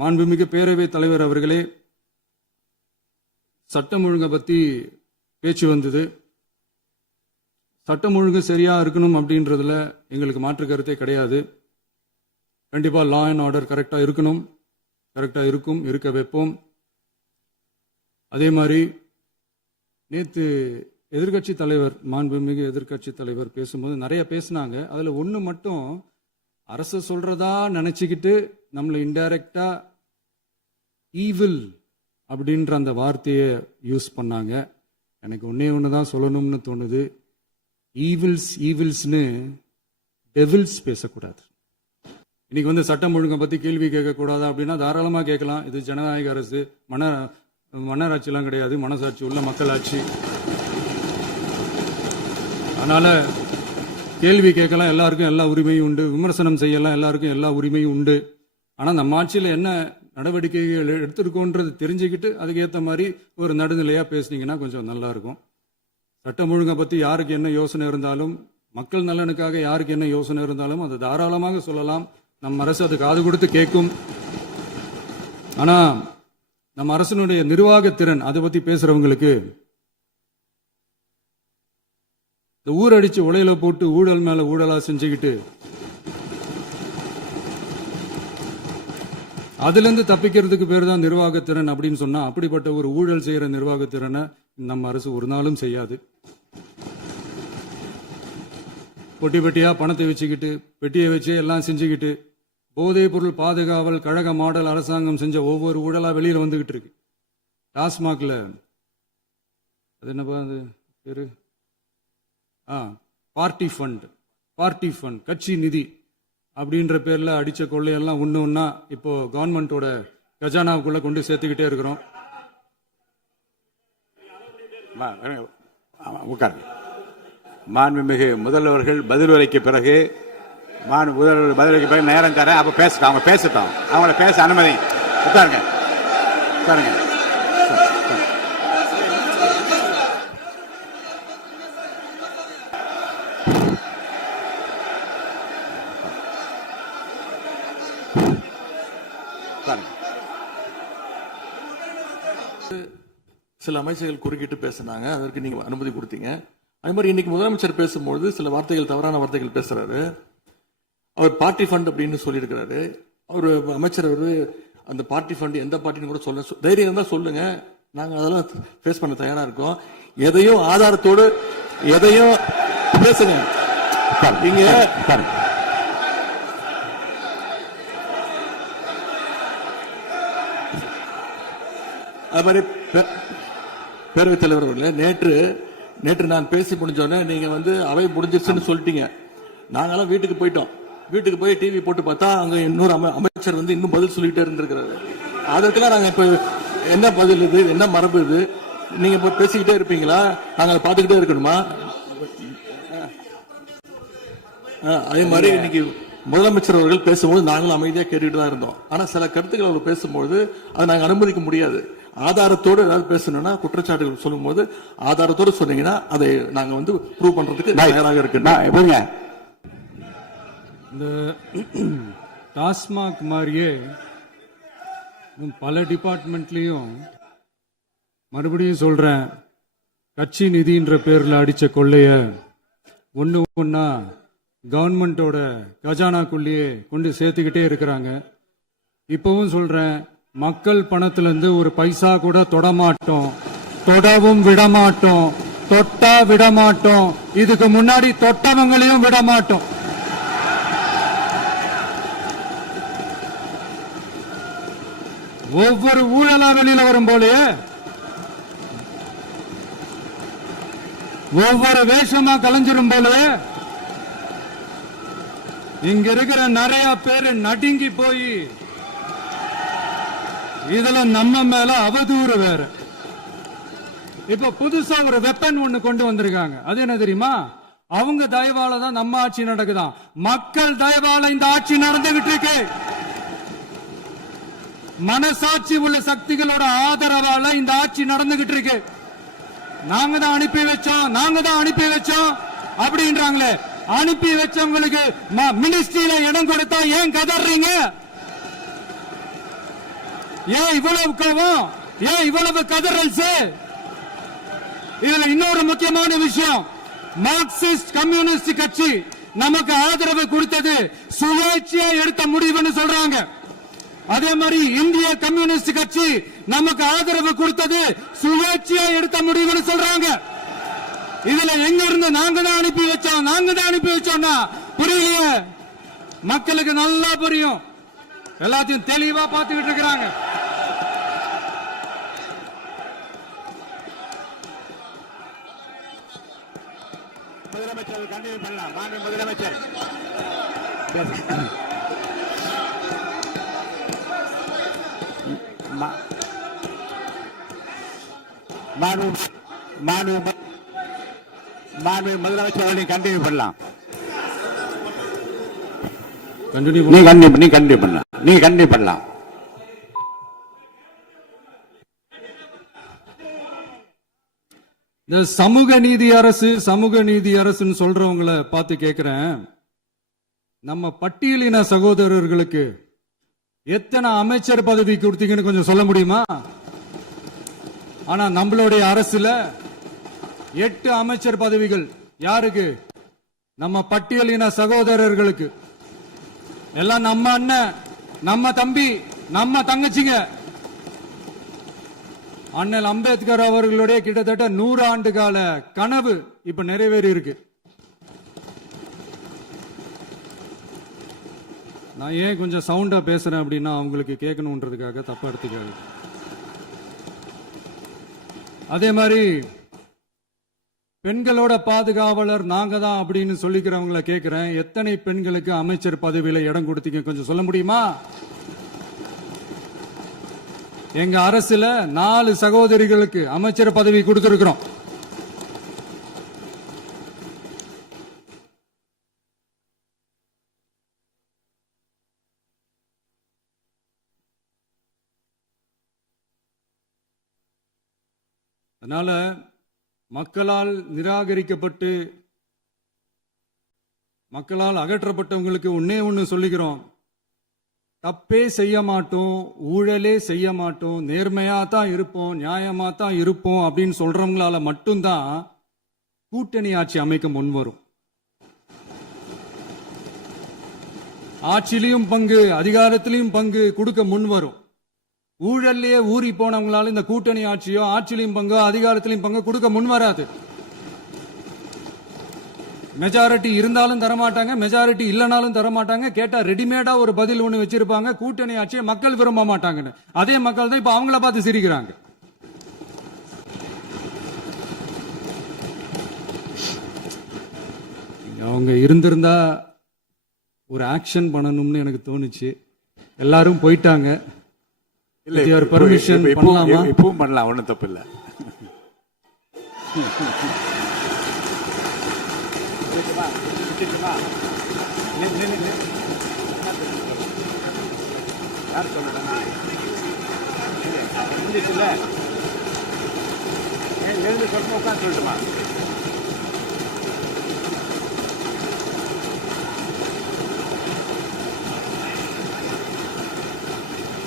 மாண்புமிகு பேரவைத் தலைவர் அவர்களே, சட்டம் ஒழுங்கை பத்தி பேச்சு வந்தது. சட்டம் ஒழுங்கு சரியா இருக்கணும் அப்படின்றதுல எங்களுக்கு மாற்று கருத்தே கிடையாது. கண்டிப்பா லா அண்ட் ஆர்டர் கரெக்டா இருக்கணும், கரெக்டா இருக்கும், இருக்க வைப்போம். அதே மாதிரி நேற்று எதிர்கட்சி தலைவர், மாண்புமிகு எதிர்கட்சி தலைவர் பேசும்போது நிறைய பேசினாங்க. அதுல ஒண்ணு மட்டும், அரசு சொல்றதா நினைச்சுக்கிட்டு நம்மளை இன்டைரக்டா ஈவில் அப்படின்ற அந்த வார்த்தையை யூஸ் பண்ணாங்க. எனக்கு ஒண்ணுதான் சொல்லணும்னு தோணுது. ஈவில்ஸ்னு டெவில்ஸ் பேசக்கூடாது. இன்னைக்கு வந்து சட்டம் ஒழுங்கை பத்தி கேள்வி கேட்கக்கூடாதா அப்படின்னா தாராளமா கேட்கலாம். இது ஜனநாயக அரசு, மன்னராட்சிலாம் கிடையாது, மனசாட்சி உள்ள மக்களாட்சி. அதனால கேள்வி கேட்கலாம், எல்லாருக்கும் எல்லா உரிமையும் உண்டு. விமர்சனம் செய்யலாம், எல்லாருக்கும் எல்லா உரிமையும் உண்டு. ஆனா நம்ம ஆட்சியில் என்ன நடவடிக்கைகள் எடுத்திருக்கோன்றது தெரிஞ்சுக்கிட்டு அதுக்கேற்ற மாதிரி ஒரு நடுநிலையா பேசுனீங்கன்னா கொஞ்சம் நல்லா இருக்கும். சட்டம் ஒழுங்கை பத்தி யாருக்கு என்ன யோசனை இருந்தாலும், மக்கள் நலனுக்காக யாருக்கு என்ன யோசனை இருந்தாலும் அதை தாராளமாக சொல்லலாம். நம்ம அரசு அது காது கொடுத்து கேட்கும். ஆனா நம்ம அரசினுடைய நிர்வாகத்திறன் அதை பத்தி பேசுறவங்களுக்கு இந்த ஊரடிச்சு உலையில போட்டு ஊழல் மேல ஊழலா செஞ்சுக்கிட்டு அதுல இருந்து தப்பிக்கிறதுக்கு பேர் தான் நிர்வாகத்திறன் அப்படின்னு சொன்னா, அப்படிப்பட்ட ஒரு ஊழல் செய்யற நிர்வாகத்திறனை நம்ம அரசு ஒரு நாளும் செய்யாது. பொட்டி பெட்டியா பணத்தை வச்சுக்கிட்டு, பெட்டியை வச்சு எல்லாம் செஞ்சுக்கிட்டு, போதைப் பொருள் பாதுகாவல் கழக மாடல் அரசாங்கம் செஞ்ச ஒவ்வொரு ஊழலா வெளியில வந்துகிட்டு இருக்கு. டாஸ்மாக்ல அது என்னப்பா அது பேரு, பார்ட்டி ஃபண்ட் கட்சி நிதி அப்படின்ற பேர்ல அடிச்ச கொள்ளையெல்லாம் ஒண்ணா இப்போ கவர்மெண்டோட கஜானாவுக்குள்ள கொண்டு சேர்த்துக்கிட்டே இருக்கிறோம். மாண்புமிகு முதல்வர்கள் பதிலுரைக்கு பிறகு முதல்வர் பதிலுரைக்கு பிறகு நேரம் தரேன். அப்ப அவங்க பேசட்டும். அவங்கள பேச அனுமதி. உட்காருங்க. சில அமைச்சர்கள் குறுக்கிட்டு பேசினாங்க, அதற்கு நீங்க அனுமதி கொடுத்தீங்க. அதே மாதிரி இன்னைக்கு முதலமைச்சர் பேசும்போது சில வார்த்தைகள், தவறான வார்த்தைகள் பேசுறாரு. அவர் பார்ட்டி ஃபண்ட் அப்படின்னு சொல்லியிருக்கிறாரு. அவர் அமைச்சர் அந்த பார்ட்டி ஃபண்ட் எந்த பார்ட்டின்னு கூட சொல்ல தைரியம் இருந்தா சொல்லுங்க, நாங்க அதெல்லாம் ஃபேஸ் பண்ண தயாரா இருக்கோம். எதையும் ஆதாரத்தோடு எதையும் பேசுங்க. நீங்க அது மாதிரி பேரவைத் தலைவர் அவர்களே, நேற்று நான் பேசி முடிஞ்சோடனே நீங்க வந்து அவை முடிஞ்சிருச்சுன்னு சொல்லிட்டீங்க. நாங்கெல்லாம் வீட்டுக்கு போயிட்டோம். வீட்டுக்கு போய் டிவி போட்டு பார்த்தா அங்க இன்னொரு அமைச்சர் வந்து இன்னும் பதில் சொல்லிட்டே இருந்திருக்கிறாரு. அதற்கெல்லாம் நாங்க இப்ப என்ன பதில் இது, என்ன மரபு இது? நீங்க இப்ப பேசிக்கிட்டே இருப்பீங்களா? நாங்க அதை பார்த்துக்கிட்டே இருக்கணுமா? அதே மாதிரி இன்னைக்கு முதலமைச்சர் அவர்கள் பேசும்போது நாங்களும் அமைதியா கேட்டுட்டு தான் இருந்தோம். ஆனா சில கருத்துக்கள் அவர் பேசும்போது அதை நாங்க அனுமதிக்க முடியாது. ஆதாரத்தோடு ஏதாவது பேசணும்னா, குற்றச்சாட்டுகள் சொல்லும் போது ஆதாரத்தோடு சொன்னீங்கன்னா அதை நாங்க வந்து ப்ரூவ் பண்றதுக்கு தயாராக இருக்கு. இந்த டாஸ்மாக் மாதிரியே பல டிபார்ட்மெண்ட்லயும், மறுபடியும் சொல்றேன், கட்சி நிதின்ற பேர்ல அடிச்ச கொள்ளைய ஒன்னா கவர்மெண்டோட கஜானாக்குள்ளேயே கொண்டு சேர்த்துக்கிட்டே இருக்கிறாங்க. இப்பவும் சொல்றேன், மக்கள் பணத்திலிருந்து ஒரு பைசா கூட தொடமாட்டோம், தொடவும் விடமாட்டோம், தொட்டா விடமாட்டோம், இதுக்கு முன்னாடி தொட்டவங்களையும் விடமாட்டோம். ஒவ்வொரு ஊழலா வெளியில வரும் போலயே, ஒவ்வொரு வேஷமா கலைஞ்சிரும் போலயே இங்க இருக்கிற நிறைய பேரு நடுங்கி போய் இதுல நம்ம மேல அவதூறு வேற. இப்ப புதுசா ஒரு வெப்பன் ஒண்ணு கொண்டு வந்திருக்காங்க. அது என்ன தெரியுமா? அவங்க தயவால தான் நம்ம ஆட்சி நடக்குதான். மக்கள் தயவால இந்த ஆட்சி நடந்துகிட்டு இருக்கு. மனசாட்சி உள்ள சக்திகளோட ஆதரவால இந்த ஆட்சி நடந்துகிட்டு இருக்கு. நாங்க தான் அனுப்பி வச்சோம் அப்படின்றாங்களே. அனுப்பி வச்சவங்களுக்கு மினிஸ்ட்ரியில இடம் கொடுத்தா ஏன் கதறீங்க? ஏன் இவ்வளவு கோபம்? ஏன் இவ்வளவு கதறல்ஸ்? இதுல இன்னொரு முக்கியமான விஷயம், மார்க்சிஸ்ட் கம்யூனிஸ்ட் கட்சி நமக்கு ஆதரவு கொடுத்தது சுயேட்சையா எடுத்த முடிவுன்னு சொல்றாங்க. அதே மாதிரி இந்திய கம்யூனிஸ்ட் கட்சி நமக்கு ஆதரவு கொடுத்தது சுயேட்சையா எடுத்த முடிவுன்னு சொல்றாங்க. இதுல எங்க இருந்து நாங்க தான் அனுப்பி வச்சோம்னா புரியலையே. மக்களுக்கு நல்லா புரியும், எல்லாத்தையும் தெளிவா பார்த்துக்கிட்டு இருக்கிறாங்க. முதலமைச்சர் கண்டினியூ பண்ணலாம். மாண்பு முதலமைச்சர் மாண்பு முதலமைச்சர் கண்டினியூ பண்ணலாம். நீ கண்டினியூ பண்ணலாம். இந்த சமூக நீதி அரசுன்னு சொல்றவங்களை பார்த்து கேட்கிறேன், நம்ம பட்டியலின சகோதரர்களுக்கு எத்தனை அமைச்சர் பதவி கொடுத்தீங்கன்னு கொஞ்சம் சொல்ல முடியுமா? ஆனா நம்மளுடைய அரசுல 8 அமைச்சர் பதவிகள் யாருக்கு? நம்ம பட்டியலின சகோதரர்களுக்கு. எல்லாம் நம்ம அண்ணன், நம்ம தம்பி, நம்ம தங்கச்சிங்க. அண்ணல் அம்பேத்கர் அவர்களுடைய கிட்டத்தட்ட 100 ஆண்டு கால கனவு இப்ப நிறைவேறி இருக்கு. நான் ஏன் கொஞ்சம் சவுண்டா பேசுறேன் அப்படின்னா அவங்களுக்கு கேட்கணுன்றதுக்காக, தப்பா எடுத்துக்காது. அதே மாதிரி பெண்களோட பாதுகாவலர் நாங்க தான் அப்படின்னு சொல்லிக்கிறவங்களை கேட்கிறேன், எத்தனை பெண்களுக்கு அமைச்சர் பதவியில இடம் கொடுத்தீங்க கொஞ்சம் சொல்ல முடியுமா? எங்க அரசுல 4 சகோதரிகளுக்கு அமைச்சர் பதவி கொடுத்திருக்கிறோம். அதனால மக்களால் நிராகரிக்கப்பட்டு மக்களால் அகற்றப்பட்டவங்களுக்கு ஒண்ணு சொல்லிக்கிறோம், தப்பே செய்ய மாட்டோம், ஊழலே செய்ய மாட்டோம், நேர்மையா தான் இருப்போம், நியாயமா தான் இருப்போம் அப்படின்னு சொல்றவங்களால மட்டும்தான் கூட்டணி ஆட்சி அமைக்க முன்வரும். ஆட்சியிலையும் பங்கு, அதிகாரத்திலையும் பங்கு கொடுக்க முன்வரும். ஊழல்லையே ஊறி போனவங்களால இந்த கூட்டணி ஆட்சியோ ஆட்சியிலையும் பங்கு அதிகாரத்திலையும் பங்கு கொடுக்க முன்வராது. மெஜாரிட்டி இருந்தாலும் தரமாட்டாங்க, மெஜாரிட்டி இல்லைனாலும் தரமாட்டாங்க. கேட்டா ரெடிமேடா ஒரு பதில் ஒண்ணு வச்சிருப்பாங்க, கூட்டணி ஆட்சியை மக்கள் விரும்ப மாட்டாங்கன்னு. அதே மக்கள் தான் இப்ப அவங்கள பார்த்து சிரிக்கிறாங்க. அவங்க இருந்திருந்தா ஒரு ஆக்ஷன் பண்ணணும்னு எனக்கு தோணுச்சு. எல்லாரும் போயிட்டாங்க. பர்மிஷன் பண்ணலாமா? இப்பவும் பண்ணலாம், ஒன்றும் தப்பு இல்லை. யார் சொல்லுங்க? எழுந்து சொல்லுங்க, உட்காந்து சொல்லட்டுமா?